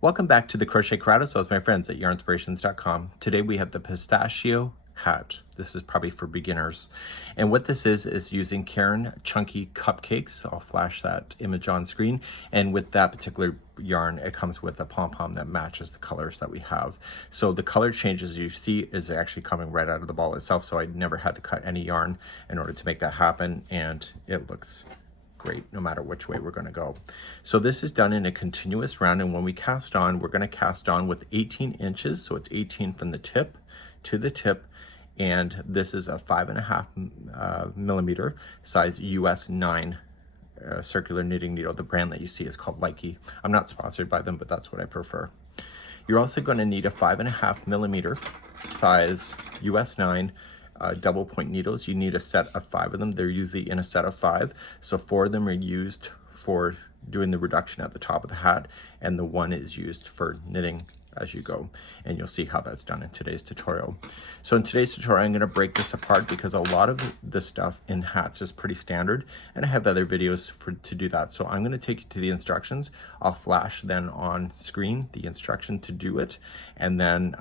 Welcome back to the Crochet Corrado. So, as my friends at Yarnspirations.com. Today we have the pistachio hat. This is probably for beginners. And what this is using Caron Chunky Cupcakes. I'll flash that image on screen. And with that particular yarn, it comes with a Pom Pom that matches the colors that we have. So the color changes you see is actually coming right out of the ball itself. So I never had to cut any yarn in order to make that happen. And it looks great no matter which way we're going to go. So this is done in a continuous round, and when we cast on, we're going to cast on with 18 inches, so it's 18 from the tip to the tip, and this is a 5.5 millimeter size US 9 circular knitting needle. The brand that you see is called Likey. I'm not sponsored by them, but that's what I prefer. You're also going to need a 5.5 millimeter size US 9 double point needles. You need a set of 5 of them. They're usually in a set of 5. So 4 of them are used for doing the reduction at the top of the hat, and the 1 is used for knitting as you go. And you'll see how that's done in today's tutorial. So in today's tutorial, I'm going to break this apart because a lot of the stuff in hats is pretty standard, and I have other videos to do that. So I'm going to take you to the instructions. I'll flash then on screen the instruction to do it, and then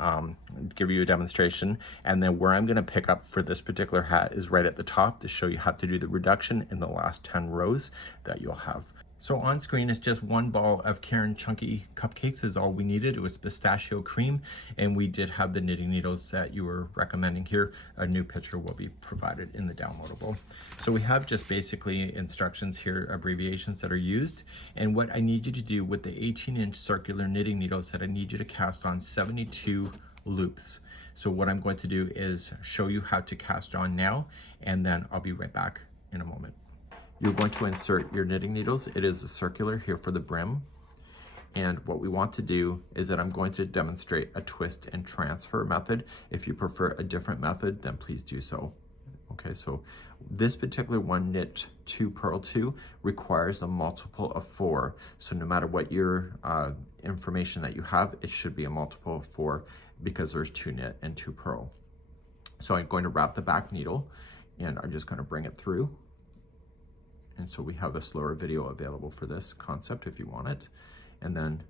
give you a demonstration. And then where I'm going to pick up for this particular hat is right at the top to show you how to do the reduction in the last 10 rows that you'll have. So on screen is just 1 ball of Caron Chunky Cupcakes is all we needed. It was pistachio cream, and we did have the knitting needles that you were recommending here. A new picture will be provided in the downloadable. So we have just basically instructions here, abbreviations that are used. And what I need you to do with the 18-inch circular knitting needles that I need you to cast on 72 loops. So what I'm going to do is show you how to cast on now, and then I'll be right back in a moment. You're going to insert your knitting needles. It is a circular here for the brim. And what we want to do is that I'm going to demonstrate a twist and transfer method. If you prefer a different method, then please do so. Okay, so this particular one, knit 2, purl 2, requires a multiple of 4. So no matter what your information that you have, it should be a multiple of 4 because there's 2 knit and 2 purl. So I'm going to wrap the back needle, and I'm just going to bring it through. And so we have a slower video available for this concept if you want it. And then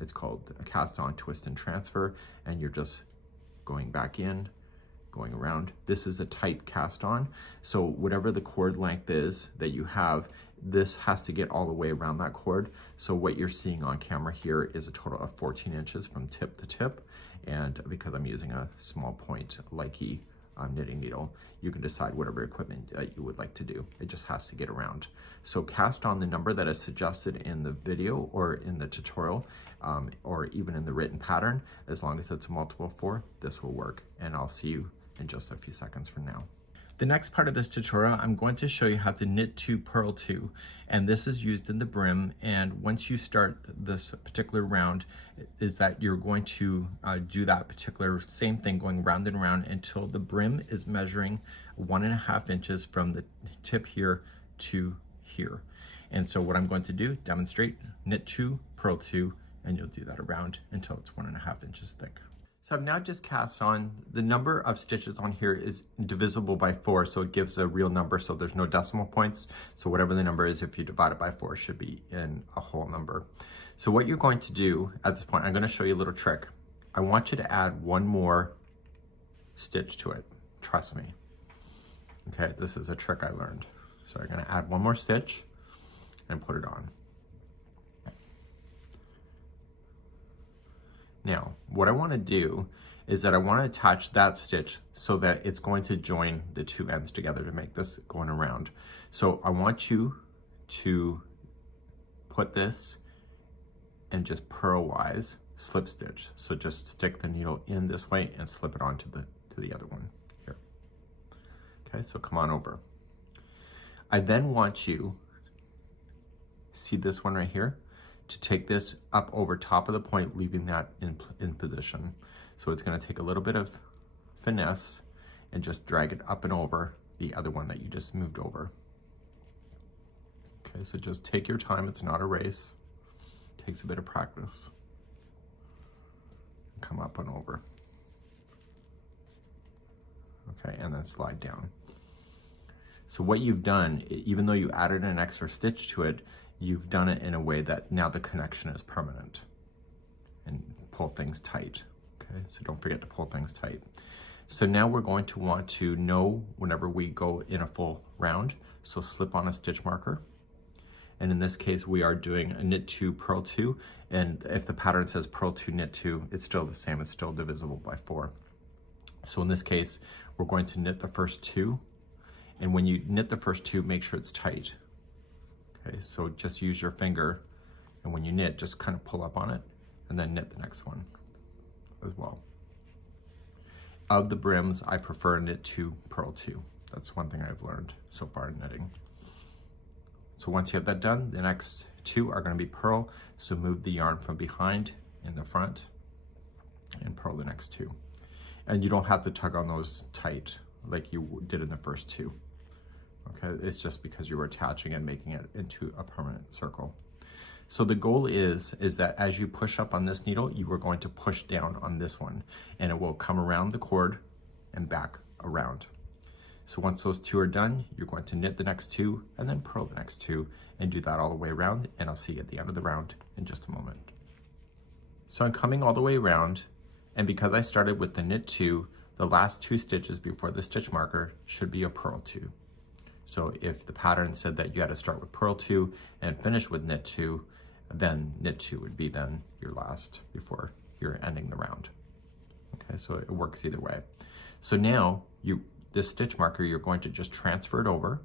it's called a cast on, twist and transfer. And you're just going back in, going around. This is a tight cast on. So whatever the cord length is that you have, this has to get all the way around that cord. So what you're seeing on camera here is a total of 14 inches from tip to tip. And because I'm using a small point Likey knitting needle, you can decide whatever equipment you would like to do. It just has to get around. So cast on the number that is suggested in the video or in the tutorial, or even in the written pattern. As long as it's a multiple of 4, this will work. And I'll see you in just a few seconds from now. The next part of this tutorial, I'm going to show you how to knit 2, purl 2, and this is used in the brim. And once you start this particular round, is that you're going to do that particular same thing, going round and round until the brim is measuring 1.5 inches from the tip here to here. And so what I'm going to do, demonstrate, knit 2, purl 2, and you'll do that around until it's 1.5 inches thick. So I've now just cast on. The number of stitches on here is divisible by 4, so it gives a real number, so there's no decimal points. So whatever the number is, if you divide it by 4, it should be in a whole number. So what you're going to do at this point, I'm going to show you a little trick. I want you to add 1 more stitch to it. Trust me. Okay, this is a trick I learned. So I'm going to add 1 more stitch and put it on. Now, what I want to do is that I want to attach that stitch so that it's going to join the 2 ends together to make this going around. So I want you to put this and just purl-wise slip stitch. So just stick the needle in this way and slip it onto the other one here. Okay, so come on over. I then want you, see this one right here? To take this up over top of the point, leaving that in position. So it's going to take a little bit of finesse and just drag it up and over the other one that you just moved over. Okay, so just take your time. It's not a race. It takes a bit of practice. Come up and over. Okay, and then slide down. So what you've done, even though you added an extra stitch to it, you've done it in a way that now the connection is permanent. pull things tight. Okay, so don't forget to pull things tight. So now we're going to want to know whenever we go in a full round. So slip on a stitch marker. And in this case, we are doing a knit 2, purl 2. And if the pattern says purl 2, knit 2, it's still the same. It's still divisible by 4. So in this case, we're going to knit the first 2. And when you knit the first 2, make sure it's tight. Okay, so just use your finger. And when you knit, just kind of pull up on it and then knit the next one as well. Of the brims, I prefer knit 2, purl 2. That's one thing I've learned so far in knitting. So once you have that done, the next 2 are going to be purl. So move the yarn from behind in the front and purl the next 2. And you don't have to tug on those tight like you did in the first 2. Okay, it's just because you were attaching and making it into a permanent circle. So the goal is that as you push up on this needle, you are going to push down on this one, and it will come around the cord and back around. So once those 2 are done, you're going to knit the next 2 and then purl the next 2 and do that all the way around, and I'll see you at the end of the round in just a moment. So I'm coming all the way around, and because I started with the knit 2, the last 2 stitches before the stitch marker should be a purl 2. So if the pattern said that you had to start with purl 2 and finish with knit 2, then knit 2 would be then your last before you're ending the round. Okay, so it works either way. So now this stitch marker, you're going to just transfer it over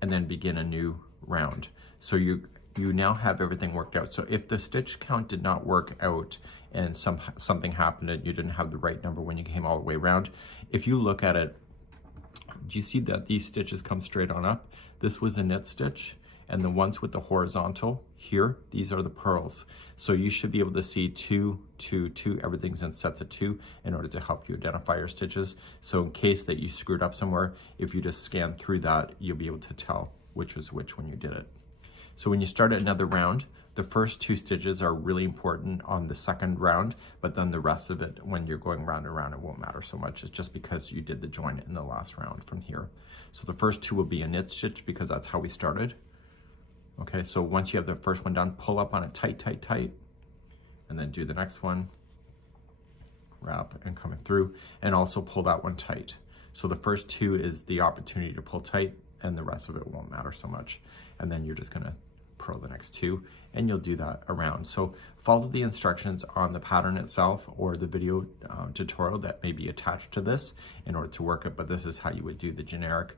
and then begin a new round. So you now have everything worked out. So if the stitch count did not work out and something happened and you didn't have the right number when you came all the way around, if you look at it, do you see that these stitches come straight on up? This was a knit stitch, and the ones with the horizontal here, these are the purls. So you should be able to see 2, 2, 2, everything's in sets of 2 in order to help you identify your stitches. So in case that you screwed up somewhere, if you just scan through that, you'll be able to tell which was which when you did it. So when you start another round, the first 2 stitches are really important on the second round, but then the rest of it, when you're going round and round, it won't matter so much. It's just because you did the join in the last round from here. So the first 2 will be a knit stitch because that's how we started. Okay, so once you have the first one done, pull up on it tight, tight, tight, and then do the next one, wrap and coming through, and also pull that one tight. So the first 2 is the opportunity to pull tight, and the rest of it won't matter so much. And then you're just gonna purl the next 2, and you'll do that around. So follow the instructions on the pattern itself or the video tutorial that may be attached to this in order to work it, but this is how you would do the generic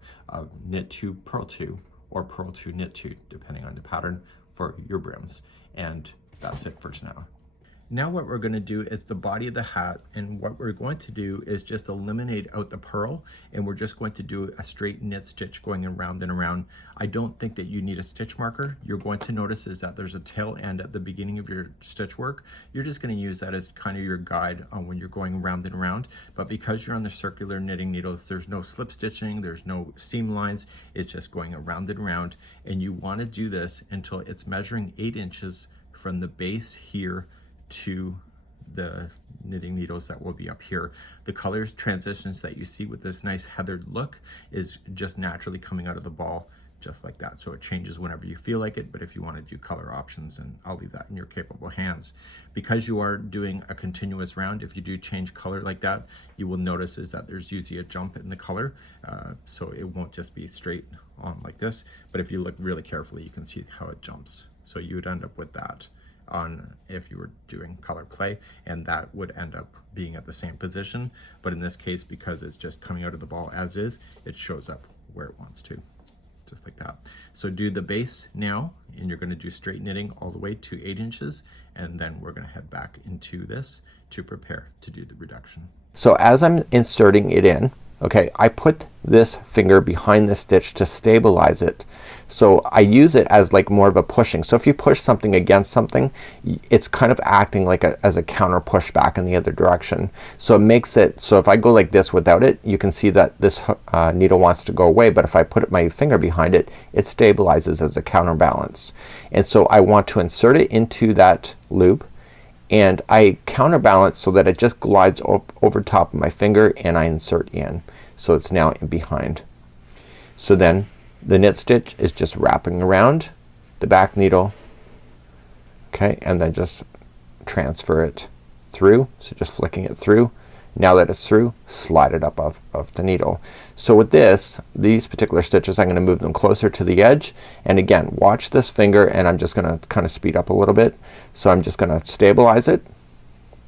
knit 2, purl 2, or purl 2, knit 2, depending on the pattern for your brims. And that's it for now. Now what we're going to do is the body of the hat, and what we're going to do is just eliminate out the purl, and we're just going to do a straight knit stitch going around and around. I don't think that you need a stitch marker. You're going to notice is that there's a tail end at the beginning of your stitch work. You're just going to use that as kind of your guide on when you're going around and around, but because you're on the circular knitting needles, there's no slip stitching, there's no seam lines, it's just going around and around, and you want to do this until it's measuring 8 inches from the base here to the knitting needles that will be up here. The colors transitions that you see with this nice heathered look is just naturally coming out of the ball just like that. So it changes whenever you feel like it, but if you want to do color options, and I'll leave that in your capable hands. Because you are doing a continuous round, if you do change color like that, you will notice is that there's usually a jump in the color. So it won't just be straight on like this, but if you look really carefully, you can see how it jumps. So you would end up with that on if you were doing color play, and that would end up being at the same position, but in this case, because it's just coming out of the ball as is, it shows up where it wants to, just like that. So do the base now, and you're going to do straight knitting all the way to 8 inches, and then we're going to head back into this to prepare to do the reduction. So as I'm inserting it in, okay, I put this finger behind the stitch to stabilize it. So I use it as like more of a pushing. So if you push something against something, it's kind of acting like as a counter push back in the other direction. So it makes it, so if I go like this without it, you can see that this needle wants to go away, but if I put my finger behind it, it stabilizes as a counterbalance. And so I want to insert it into that loop, and I counterbalance so that it just glides over top of my finger, and I insert in. So it's now in behind. So then the knit stitch is just wrapping around the back needle, okay, and then just transfer it through, so just flicking it through. Now that it's through, slide it up of the needle. So with this, these particular stitches, I'm gonna move them closer to the edge, and again watch this finger, and I'm just gonna kind of speed up a little bit. So I'm just gonna stabilize it.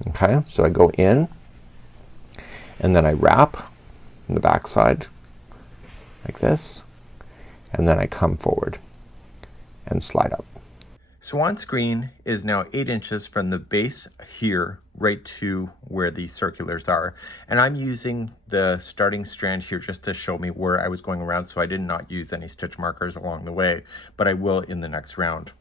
Okay, so I go in and then I wrap in the back side like this, and then I come forward and slide up. So on screen is now 8 inches from the base here right to where the circulars are, and I'm using the starting strand here just to show me where I was going around, so I did not use any stitch markers along the way, but I will in the next round.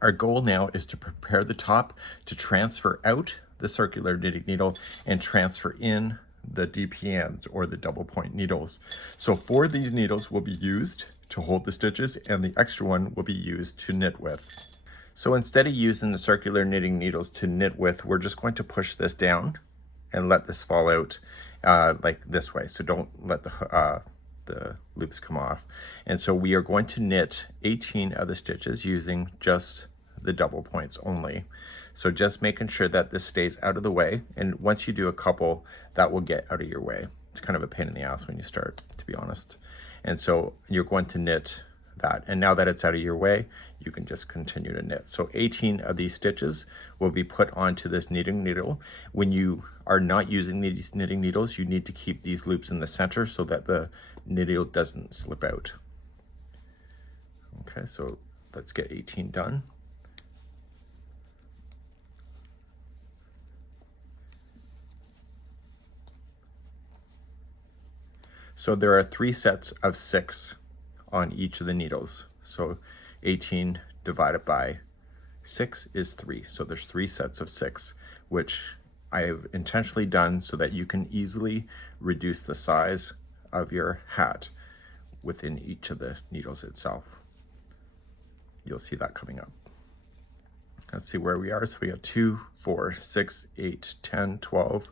Our goal now is to prepare the top to transfer out the circular knitting needle and transfer in the DPNs, or the double point needles. So 4 of these needles will be used to hold the stitches, and the extra one will be used to knit with. So instead of using the circular knitting needles to knit with, we're just going to push this down and let this fall out like this way. So don't let the loops come off. And so we are going to knit 18 of the stitches using just the double points only. So just making sure that this stays out of the way, and once you do a couple, that will get out of your way. It's kind of a pain in the ass when you start, to be honest. And so you're going to knit that, and now that it's out of your way, you can just continue to knit. So 18 of these stitches will be put onto this knitting needle. When you are not using these knitting needles, you need to keep these loops in the center so that the needle doesn't slip out. Okay, so let's get 18 done. So there are 3 sets of 6 on each of the needles. So 18 divided by 6 is 3. So there's 3 sets of 6, which I have intentionally done so that you can easily reduce the size of your hat within each of the needles itself. You'll see that coming up. Let's see where we are. So we got 2, 4, 6, 8, 10, 12,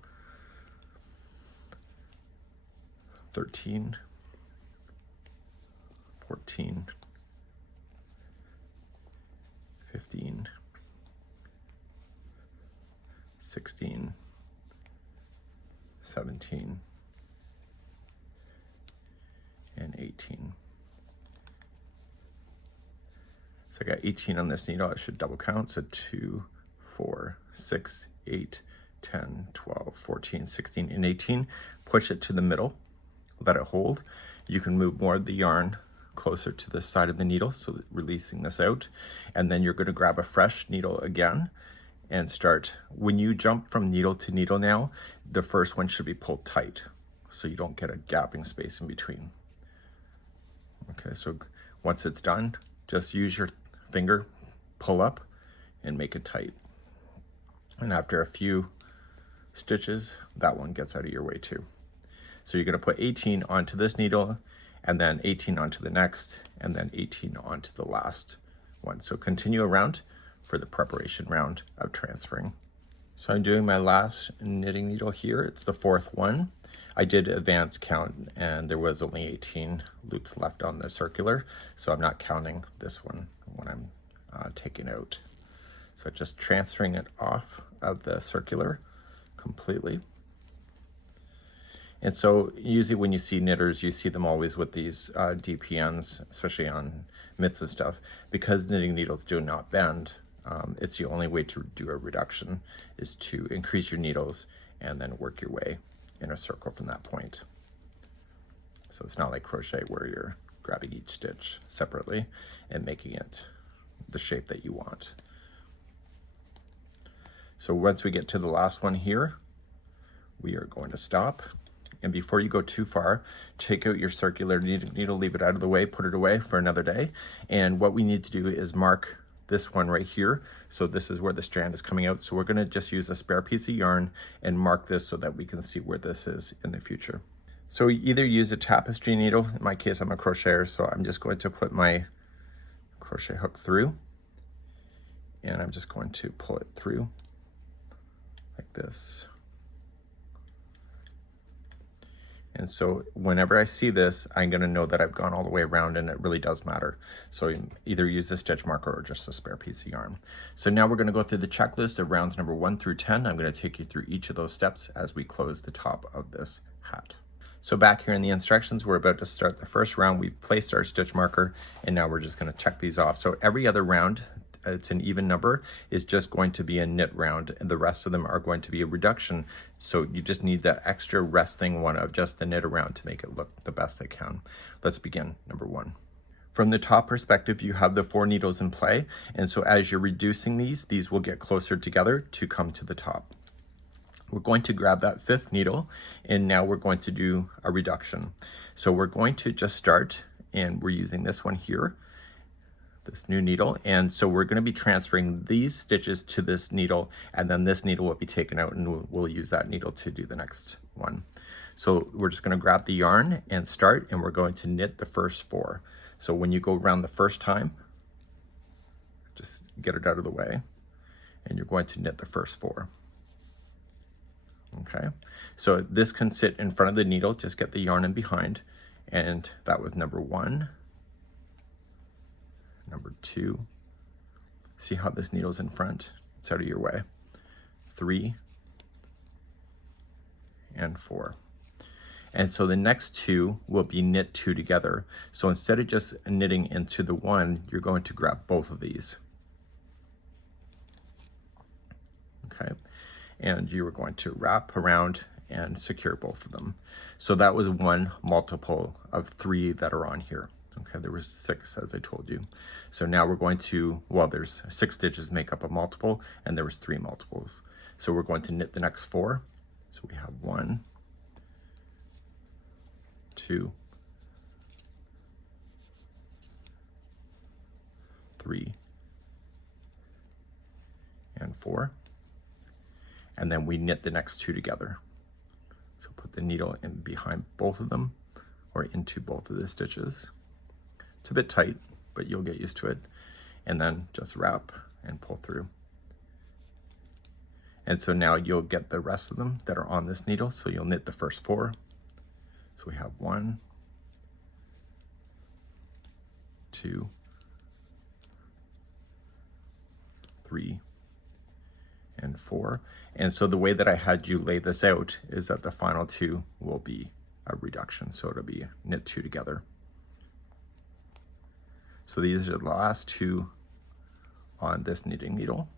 13, 14, 15, 16, 17, and 18. So I got 18 on this needle. I should double count. So 2, 4, 6, 8, 10, 12, 14, 16, and 18. Push it to the middle. Let it hold. You can move more of the yarn closer to the side of the needle, so releasing this out, and then you're going to grab a fresh needle again and start. When you jump from needle to needle now, the first one should be pulled tight so you don't get a gapping space in between. Okay, so once it's done, just use your finger, pull up, and make it tight. And after a few stitches, that one gets out of your way too. So you're going to put 18 onto this needle, and then 18 onto the next, and then 18 onto the last one. So continue around for the preparation round of transferring. So I'm doing my last knitting needle here. It's the 4th one. I did advance count, and there was only 18 loops left on the circular, so I'm not counting this one when I'm taking out. So just transferring it off of the circular completely. And so usually when you see knitters, you see them always with these DPNs, especially on mitts and stuff, because knitting needles do not bend. It's the only way to do a reduction is to increase your needles and then work your way in a circle from that point. So it's not like crochet where you're grabbing each stitch separately and making it the shape that you want. So once we get to the last one here, we are going to stop. And before you go too far, take out your circular needle, leave it out of the way, put it away for another day. And what we need to do is mark this one right here. So this is where the strand is coming out. So we're going to just use a spare piece of yarn and mark this so that we can see where this is in the future. So either use a tapestry needle. In my case, I'm a crocheter, so I'm just going to put my crochet hook through, and I'm just going to pull it through like this. And so whenever I see this, I'm going to know that I've gone all the way around, and it really does matter. So either use a stitch marker or just a spare piece of yarn. So now we're going to go through the checklist of rounds number 1 through 10. I'm going to take you through each of those steps as we close the top of this hat. So back here in the instructions, we're about to start the first round. We've placed our stitch marker, and now we're just going to check these off. So every other round, it's an even number, is just going to be a knit round, and the rest of them are going to be a reduction. So you just need that extra resting one of just the knit around to make it look the best it can. Let's begin number 1. From the top perspective, you have the 4 needles in play, and so as you're reducing these will get closer together to come to the top. We're going to grab that 5th needle, and now we're going to do a reduction. So we're going to just start, and we're using this one here, this new needle, and so we're going to be transferring these stitches to this needle, and then this needle will be taken out, and we'll use that needle to do the next one. So we're just going to grab the yarn and start, and we're going to knit the first 4. So when you go around the first time, just get it out of the way, and you're going to knit the first 4. Okay, so this can sit in front of the needle, just get the yarn in behind, and that was number 1. Number 2, see how this needle's in front? It's out of your way. 3 and 4. And so the next 2 will be knit 2 together. So instead of just knitting into the 1, you're going to grab both of these. Okay, and you are going to wrap around and secure both of them. So that was one multiple of 3 that are on here. Okay, there was 6 as I told you. So now we're going to, well, there's 6 stitches make up a multiple, and there was 3 multiples. So we're going to knit the next 4. So we have 1, 2, 3, and 4. And then we knit the next 2 together. So put the needle in behind both of them, or into both of the stitches. It's a bit tight, but you'll get used to it. And then just wrap and pull through. And so now you'll get the rest of them that are on this needle. So you'll knit the first 4. So we have 1, 2, 3, and 4. And so the way that I had you lay this out is that the final 2 will be a reduction. So it'll be knit 2 together. So these are the last 2 on this knitting needle.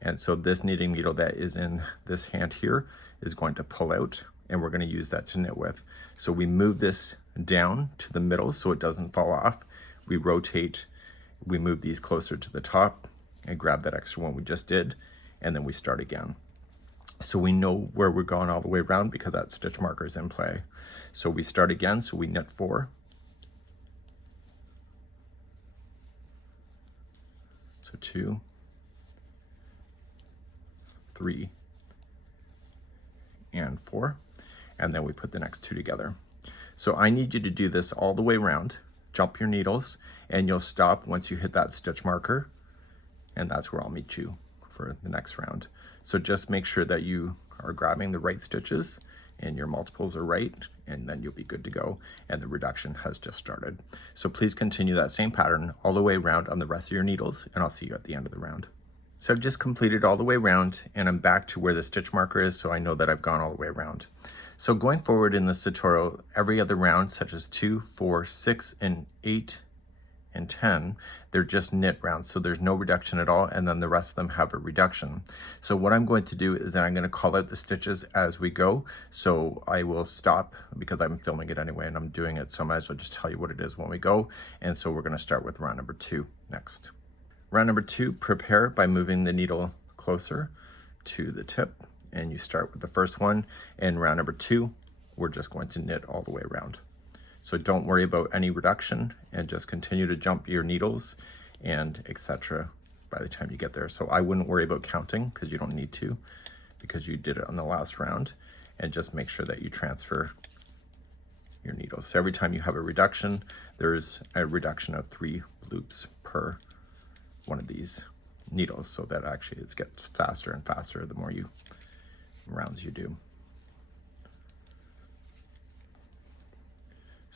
And so this knitting needle that is in this hand here is going to pull out, and we're going to use that to knit with. So we move this down to the middle so it doesn't fall off. We rotate, we move these closer to the top and grab that extra one we just did, and then we start again. So we know where we're going all the way around because that stitch marker is in play. So we start again, so we knit 4. So 2, 3, and 4, and then we put the next 2 together. So I need you to do this all the way around, jump your needles, and you'll stop once you hit that stitch marker, and that's where I'll meet you for the next round. So just make sure that you are grabbing the right stitches and your multiples are right, and then you'll be good to go, and the reduction has just started. So please continue that same pattern all the way around on the rest of your needles, and I'll see you at the end of the round. So I've just completed all the way around, and I'm back to where the stitch marker is, so I know that I've gone all the way around. So going forward in this tutorial, every other round, such as 2, 4, 6, and 8, and 10, they're just knit rounds, so there's no reduction at all, and then the rest of them have a reduction. So what I'm going to do is that I'm going to call out the stitches as we go. So I will stop because I'm filming it anyway and I'm doing it, so I might as well just tell you what it is when we go. And so we're going to start with round number 2 next. Round number 2, prepare by moving the needle closer to the tip, and you start with the first one. And round number 2, we're just going to knit all the way around. So don't worry about any reduction, and just continue to jump your needles and etc. by the time you get there. So I wouldn't worry about counting because you don't need to, because you did it on the last round, and just make sure that you transfer your needles. So every time you have a reduction, there's a reduction of 3 loops per one of these needles, so that actually it gets faster and faster the more rounds you do.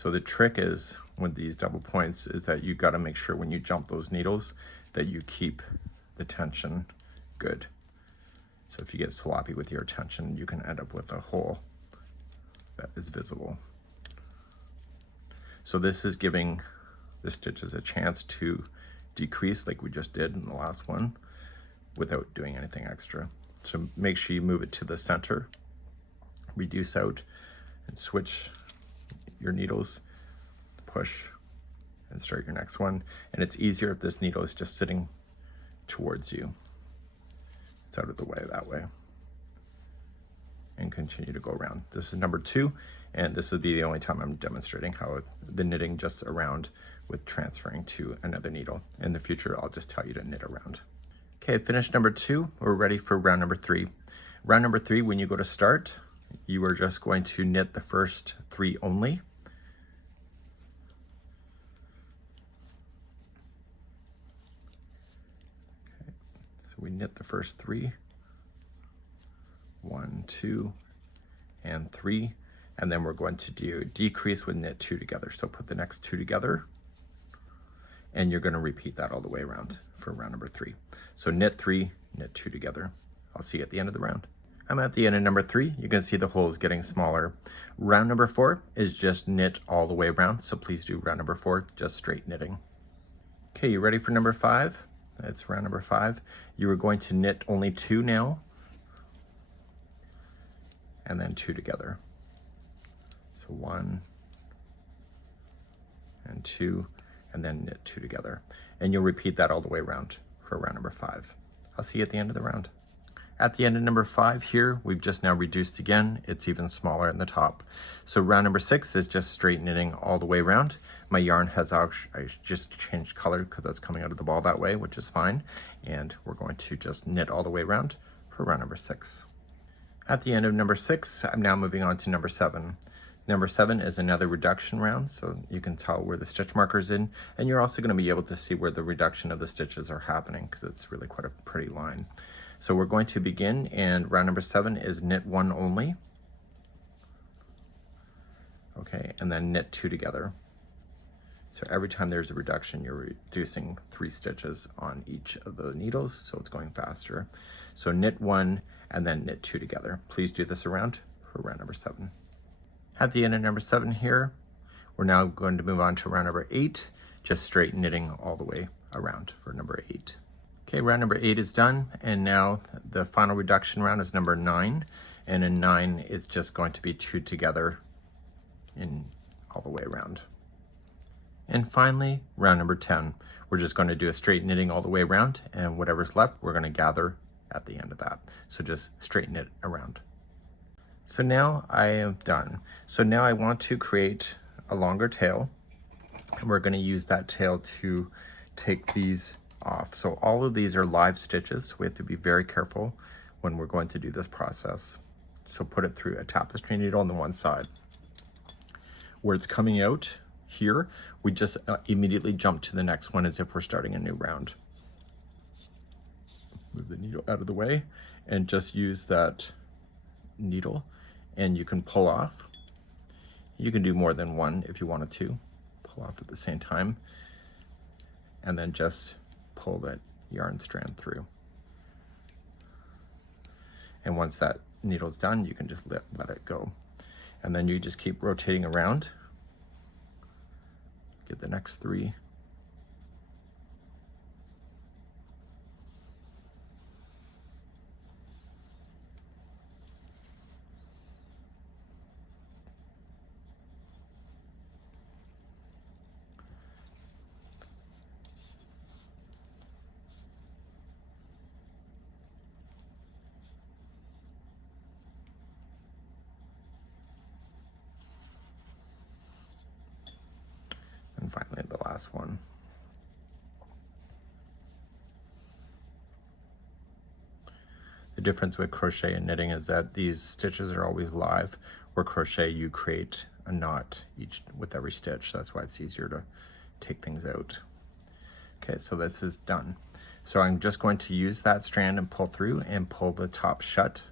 So the trick is with these double points is that you got to make sure when you jump those needles that you keep the tension good. So if you get sloppy with your tension, you can end up with a hole that is visible. So this is giving the stitches a chance to decrease like we just did in the last one without doing anything extra. So make sure you move it to the center, reduce out, and switch your needles, push, and start your next one. And it's easier if this needle is just sitting towards you. It's out of the way that way. And continue to go around. This is number 2, and this will be the only time I'm demonstrating how the knitting just around with transferring to another needle. In the future, I'll just tell you to knit around. Okay, finished number 2. We're ready for round number 3. Round number 3, when you go to start, you are just going to knit the first 3 only. Okay, so we knit the first 3. 1, 2, and 3, and then we're going to do decrease with knit 2 together. So put the next 2 together, and you're going to repeat that all the way around for round number 3. So knit 3, knit 2 together. I'll see you at the end of the round. I'm at the end of number 3. You can see the hole is getting smaller. Round number 4 is just knit all the way around. So please do round number 4, just straight knitting. Okay, you ready for number 5? That's round number 5. You are going to knit only 2 now, and then 2 together. So 1 and 2, and then knit 2 together. And you'll repeat that all the way around for round number 5. I'll see you at the end of the round. At the end of number 5 here, we've just now reduced again. It's even smaller in the top. So round number 6 is just straight knitting all the way around. My yarn has actually, I just changed color because that's coming out of the ball that way, which is fine. And we're going to just knit all the way around for round number 6. At the end of number 6, I'm now moving on to number 7. Number 7 is another reduction round, so you can tell where the stitch marker's in, and you're also going to be able to see where the reduction of the stitches are happening because it's really quite a pretty line. So we're going to begin, and round number 7 is knit 1 only. Okay, and then knit 2 together. So every time there's a reduction, you're reducing 3 stitches on each of the needles, so it's going faster. So knit 1 and then knit 2 together. Please do this around for round number 7. At the end of number 7 here, we're now going to move on to round number 8, just straight knitting all the way around for number 8. Okay, round number 8 is done, and now the final reduction round is number 9, and in 9 it's just going to be 2 together in all the way around. And finally, round number 10, we're just going to do a straight knitting all the way around, and whatever's left we're going to gather at the end of that. So just straight knit around. So now I am done. So now I want to create a longer tail, and we're going to use that tail to take these off. So all of these are live stitches, so we have to be very careful when we're going to do this process. So put it through a tapestry needle on the one side. Where it's coming out here, we just immediately jump to the next one as if we're starting a new round. Move the needle out of the way and just use that needle, and you can pull off. You can do more than one if you wanted to. Pull off at the same time, and then just pull that yarn strand through. And once that needle's done, you can just let it go. And then you just keep rotating around. Get the next 3. And finally the last one. The difference with crochet and knitting is that these stitches are always live, where crochet you create a knot each with every stitch. That's why it's easier to take things out. Okay, so this is done. So I'm just going to use that strand and pull through and pull the top shut,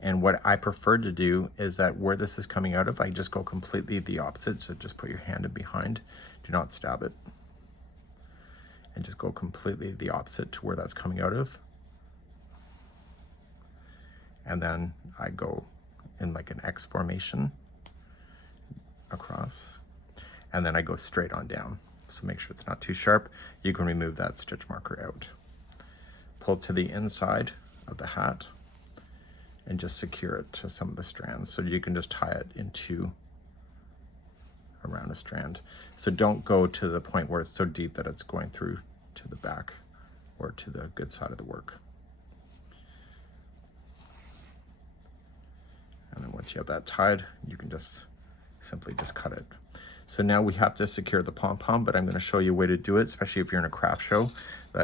And what I prefer to do is that where this is coming out of, I just go completely the opposite. So just put your hand in behind, do not stab it. And just go completely the opposite to where that's coming out of. And then I go in like an X formation across. And then I go straight on down. So make sure it's not too sharp. You can remove that stitch marker out. Pull to the inside of the hat and just secure it to some of the strands. So you can just tie it into around a strand. So don't go to the point where it's so deep that it's going through to the back or to the good side of the work. And then once you have that tied, you can just simply just cut it. So now we have to secure the pom-pom, but I'm going to show you a way to do it, especially if you're in a craft show.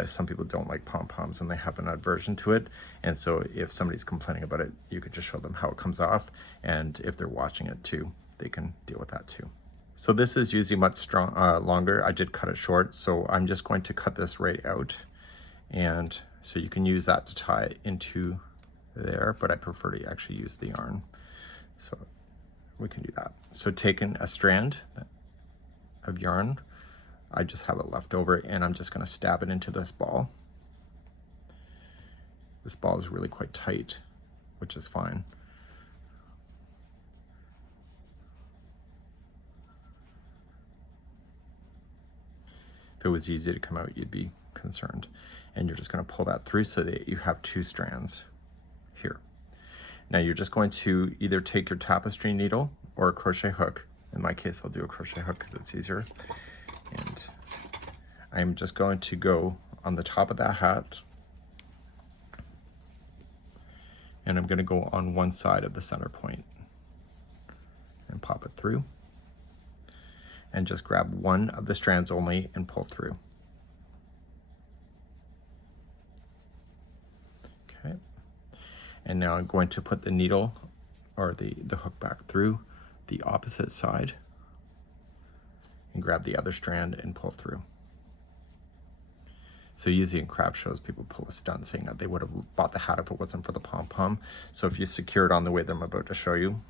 Some people don't like pom-poms and they have an aversion to it. And so if somebody's complaining about it, you could just show them how it comes off. And if they're watching it too, they can deal with that too. So this is usually much longer. I did cut it short, so I'm just going to cut this right out. And so you can use that to tie it into there, but I prefer to actually use the yarn. So we can do that. So taking a strand of yarn, I just have it left over, and I'm just going to stab it into this ball. This ball is really quite tight, which is fine. If it was easy to come out, you'd be concerned. And you're just going to pull that through so that you have two strands here. Now you're just going to either take your tapestry needle or a crochet hook. In my case, I'll do a crochet hook because it's easier. And I'm just going to go on the top of that hat. And I'm going to go on one side of the center point and pop it through. And just grab one of the strands only and pull through. Okay. And now I'm going to put the needle or the hook back through the opposite side and grab the other strand and pull through. So usually in craft shows, people pull a stunt saying that they would have bought the hat if it wasn't for the pom-pom. So if you secure it on the way that I'm about to show you,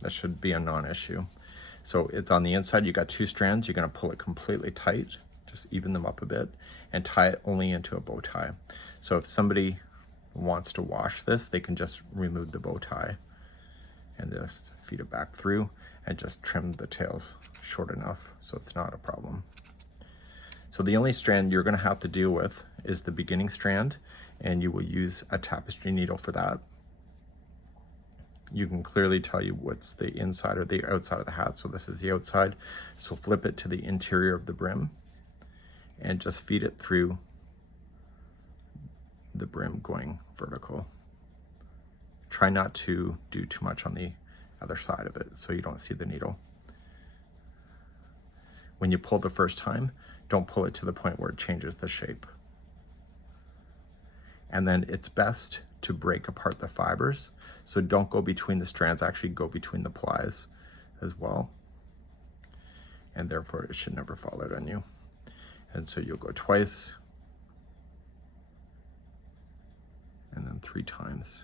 that should be a non-issue. So it's on the inside, you got two strands, you're gonna pull it completely tight, just even them up a bit, and tie it only into a bow tie. So if somebody wants to wash this, they can just remove the bow tie and just feed it back through and just trim the tails short enough so it's not a problem. So the only strand you're gonna have to deal with is the beginning strand, and you will use a tapestry needle for that. You can clearly tell you what's the inside or the outside of the hat. So this is the outside. So flip it to the interior of the brim and just feed it through the brim going vertical. Try not to do too much on the other side of it so you don't see the needle. When you pull the first time, don't pull it to the point where it changes the shape. And then it's best to break apart the fibers. So don't go between the strands, actually go between the plies as well. And therefore it should never fall out on you. And so you'll go twice and then 3 times.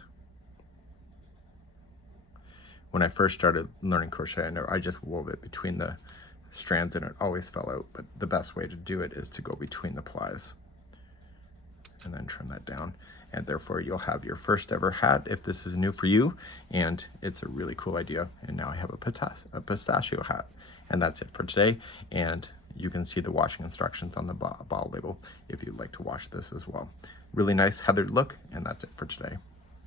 When I first started learning crochet, I just wove it between the strands and it always fell out. But the best way to do it is to go between the plies and then trim that down. And therefore you'll have your first ever hat if this is new for you, and it's a really cool idea. And now I have a pistachio hat. And that's it for today. And you can see the washing instructions on the bottle label if you'd like to wash this as well. Really nice heathered look, and that's it for today.